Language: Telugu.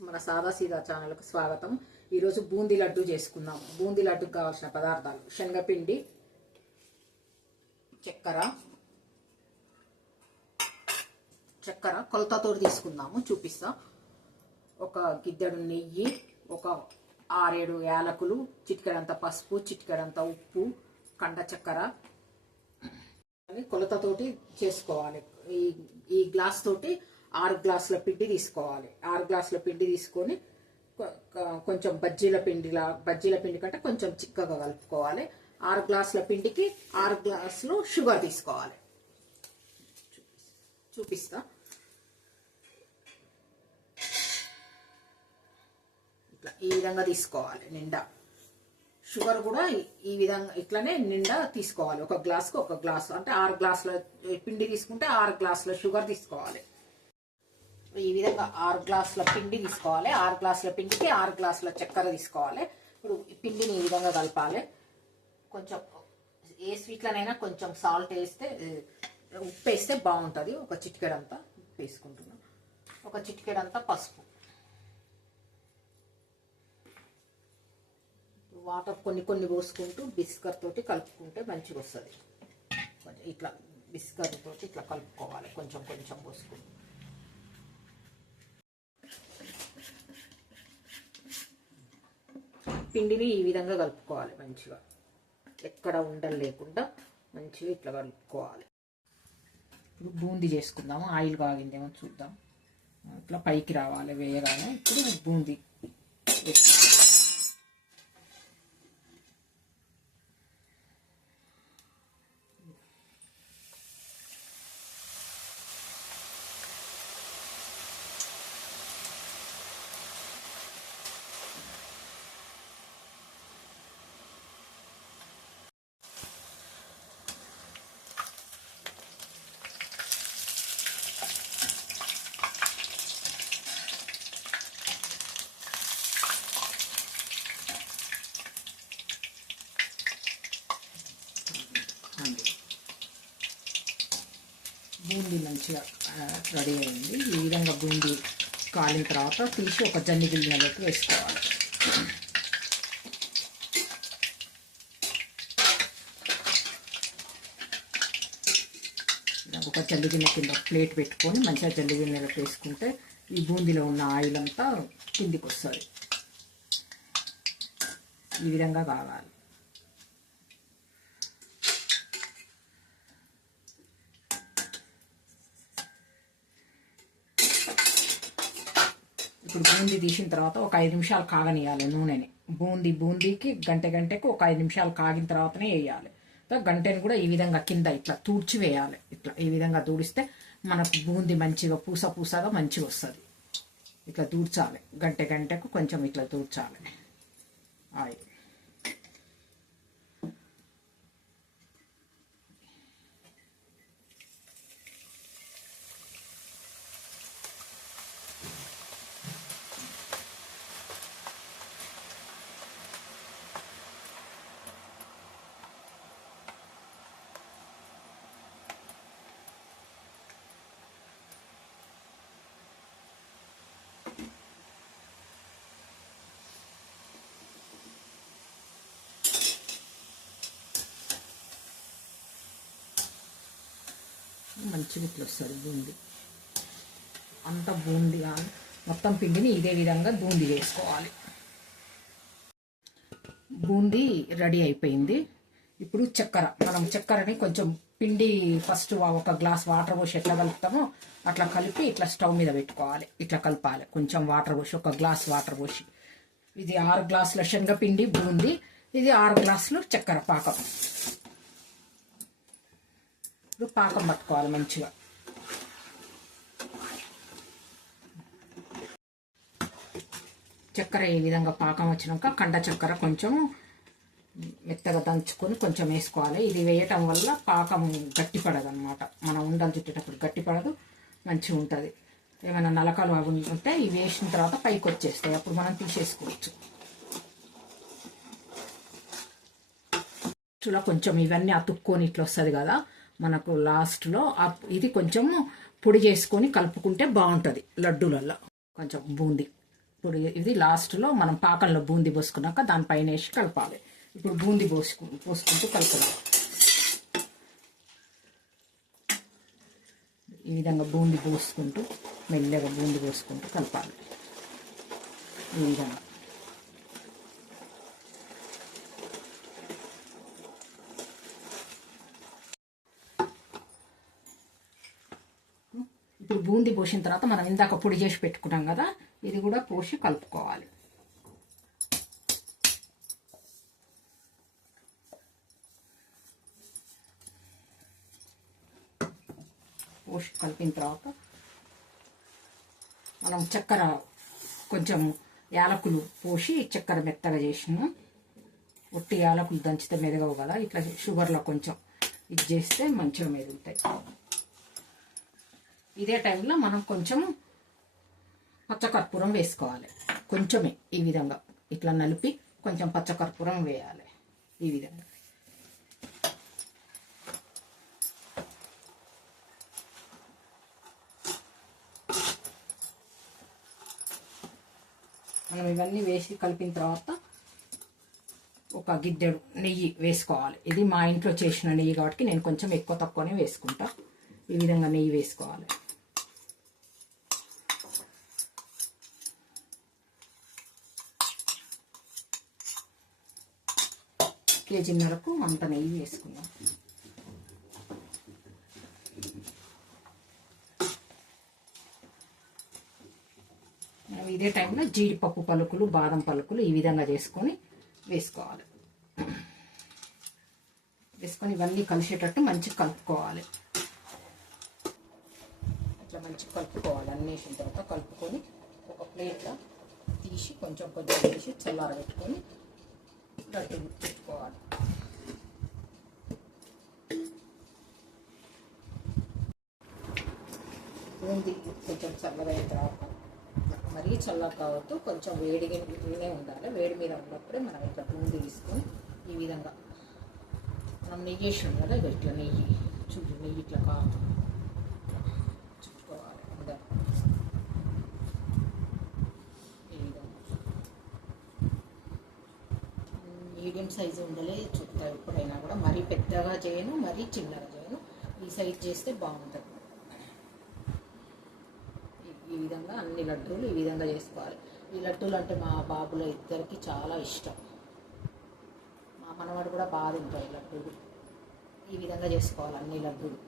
మన సాదా సీదా ఛానల్కు స్వాగతం. ఈరోజు బూందీ లడ్డు చేసుకుందాం. బూందీ లడ్డుకు కావాల్సిన పదార్థాలు. శనగపిండి చక్కెర చక్కెర కొలతతో తీసుకుందాము. చూపిస్తా. ఒక గిద్దెడు నెయ్యి ఒక ఆరేడు యాలకులు చిటికెడంత పసుపు చిటికెడంత ఉప్పు కండ చక్కెర కొలతతోటి చేసుకోవాలి. ఈ ఈ గ్లాస్ తోటి ఆరు గ్లాసుల పిండి తీసుకోవాలి. ఆరు గ్లాసుల పిండి తీసుకొని కొంచెం బజ్జీల పిండిలా బజ్జీల పిండి కంటే కొంచెం చిక్కగా కలుపుకోవాలి. ఆరు గ్లాసుల పిండికి ఆరు గ్లాసులు షుగర్ తీసుకోవాలి. చూపిస్తా. ఇట్లా ఈ విధంగా తీసుకోవాలి నిండా. షుగర్ కూడా ఈ- విధంగా ఇట్లనే నిండా తీసుకోవాలి. ఒక గ్లాస్కి ఒక గ్లాసు అంటే ఆరు గ్లాసుల పిండి తీసుకుంటే ఆరు గ్లాసుల షుగర్ తీసుకోవాలి. ఈ విధంగా ఆరు గ్లాసుల పిండి తీసుకోవాలి. ఆరు గ్లాసుల పిండికి ఆరు గ్లాసుల చక్కెర తీసుకోవాలి. ఇప్పుడు ఈ పిండిని ఈ విధంగా కలపాలి. కొంచెం ఏ స్వీట్లనైనా కొంచెం సాల్ట్ వేస్తే ఉప్పు వేస్తే బాగుంటుంది. ఒక చిటికెడంతా ఉప్పు వేసుకుంటున్నాం. ఒక చిటికెడంతా పసుపు. వాటర్ కొన్ని కొన్ని పోసుకుంటూ బిస్కర్ తోటి కలుపుకుంటే మంచిగా వస్తుంది. కొంచెం ఇట్లా బిస్కర్ తోటి ఇట్లా కలుపుకోవాలి. కొంచెం కొంచెం పోసుకుంటూ. పిండిని ఈ విధంగా కలుపుకోవాలి మంచిగా. ఎక్కడ ఉండలు లేకుండా మంచిగా ఇట్లా కలుపుకోవాలి. ఇప్పుడు బూందీ చేసుకుందాము. ఆయిల్ కాగిందేమో చూద్దాం. ఇట్లా పైకి రావాలి వేయగానే. ఇప్పుడు బూందీ వేసుకోవాలి. అంతే బూందీ మంచిగా రెడీ అయింది. ఈ విధంగా బూందీ కాలిన తర్వాత తీసి ఒక జన్ని గిన్నెలోకి వేసుకోవాలి. ఒక జల్లి గిన్నె కింద ప్లేట్ పెట్టుకొని మంచిగా జల్లి గిన్నెలోకి వేసుకుంటే ఈ బూందీలో ఉన్న ఆయిల్ అంతా కిందికి వస్తుంది. ఈ విధంగా కావాలి. ఇప్పుడు బూందీ తీసిన తర్వాత ఒక ఐదు నిమిషాలు కాగనియాలి నూనెని. బూందీ బూందీకి గంట గంటకు ఒక ఐదు నిమిషాలు కాగిన తర్వాతనే వేయాలి. గంటని కూడా ఈ విధంగా కింద ఇట్లా తూడ్చి వేయాలి. ఇట్లా ఈ విధంగా తూడిస్తే మనకు బూందీ మంచిగా పూస పూసగా మంచిగా వస్తుంది. ఇట్లా తూడ్చాలి. గంట గంటకు కొంచెం ఇట్లా తూడ్చాలి. ఆయిల్ మంచిగా ఇట్లా వస్తుంది బూంది. అంత బూందీ మొత్తం పిండిని ఇదే విధంగా బూంది వేసుకోవాలి బూందీ రెడీ అయిపోయింది. ఇప్పుడు చక్కెర మనం చక్కెరని కొంచెం పిండి ఫస్ట్ ఒక గ్లాస్ వాటర్ పోసి ఎట్లా కలుపుతామో అట్లా కలిపి ఇట్లా స్టవ్ మీద పెట్టుకోవాలి. ఇట్లా కలపాలి. కొంచెం వాటర్ పోసి ఒక గ్లాస్ వాటర్ పోసి. ఇది ఆరు గ్లాసుల శనగపిండి బూంది. ఇది ఆరు గ్లాసులు చక్కెర పాకం. ఇప్పుడు పాకం పట్టుకోవాలి మంచిగా. చక్కెర ఈ విధంగా పాకం వచ్చినాక కండ చక్కెర కొంచెం మెత్తగా దంచుకొని కొంచెం వేసుకోవాలి. ఇది వేయటం వల్ల పాకం గట్టిపడదు అనమాట మనం ఉండలు చుట్టేటప్పుడు గట్టిపడదు మంచిగా ఉంటుంది. ఏమైనా నలకలు అవి ఉంటే ఇవి వేసిన తర్వాత పైకి వచ్చేస్తాయి. అప్పుడు మనం తీసేసుకోవచ్చు. లాస్ట్లో కొంచెం ఇవన్నీ అతుక్కొని ఇట్లా వస్తుంది కదా మనకు లాస్ట్లో ఇది కొంచెం పొడి చేసుకొని కలుపుకుంటే బాగుంటుంది లడ్డూలలో కొంచెం బూందీ పొడి ఇది లాస్ట్లో మనం పాకంలో బూందీ పోసుకున్నాక దానిపైన వేసి కలపాలి. ఇప్పుడు బూందీ పోసుకు పోసుకుంటూ కలుపుదాం. ఈ విధంగా బూందీ పోసుకుంటూ మెల్లగా బూందీ పోసుకుంటూ కలపాలి. ఈ విధంగా. ఇప్పుడు బూందీ పోసిన తర్వాత మనం ఇందాక పొడి చేసి పెట్టుకున్నాం కదా ఇది కూడా పోసి కలుపుకోవాలి. పోసి కలిపిన తర్వాత మనం చక్కెర కొంచెం యాలకులు పోసి చక్కెర మెత్తగా చేసినాం ఒట్టి యాలకులు దంచితే మెదగవు కదా ఇట్లా షుగర్లో కొంచెం ఇది చేస్తే మంచిగా మెదుగుతాయి ఇదే టైంలో మనం కొంచెం పచ్చకర్పూరం వేసుకోవాలి. కొంచెమే ఈ విధంగా. ఇట్లా నలిపి కొంచెం పచ్చకర్పూరం వేయాలి ఈ విధంగా. మనం ఇవన్నీ వేసి కలిపిన తర్వాత ఒక గిద్దెడు నెయ్యి వేసుకోవాలి. ఇది మా ఇంట్లో చేసిన నెయ్యి కాబట్టి నేను కొంచెం ఎక్కువ తక్కువనే వేసుకుంటా. ఈ విధంగా నెయ్యి వేసుకోవాలి. కేజీన్నరకు అంత నెయ్యి వేసుకుందాం మనం ఇదే టైంలో జీడిపప్పు పలుకులు బాదం పలుకులు ఈ విధంగా చేసుకొని వేసుకోవాలి. వేసుకొని ఇవన్నీ కలిసేటట్టు మంచిగా కలుపుకోవాలి. ఇట్లా మంచిగా కలుపుకోవాలి. అన్నీ వేసిన తర్వాత కలుపుకొని ఒక ప్లేట్లో తీసి కొంచెం కొంచెం తీసి చల్లారబెట్టుకొని లడ్డు పెట్టుకోవాలి బూందీ కొంచెం చల్లగా తర్వాత మరీ చల్లగా కావద్దు కొంచెం వేడిగానే ఉండాలి. వేడి మీద ఉన్నప్పుడే మనం ఇట్లా బూంది తీసుకొని ఈ విధంగా. మనం నెయ్యి వేసినాం కదా ఇట్లా నెయ్యి చూడు నెయ్యి ఇట్లా కాదు చుట్టుకోవాలి అందరూ ఈ విధంగా మీడియం సైజు ఉండలే చుట్టా ఎప్పుడైనా కూడా మరీ పెద్దగా చేయను మరీ చిన్నగా చేయను. ఈ సైజ్ చేస్తే బాగుంటుంది. ఈ- విధంగా అన్ని లడ్డూలు ఈ విధంగా చేసుకోవాలి. ఈ లడ్డూలు అంటే మా బాబులో ఇద్దరికి చాలా ఇష్టం. మా మనవాడు కూడా బాగా తింటాయి లడ్డూలు. ఈ విధంగా చేసుకోవాలి అన్ని లడ్డూలు.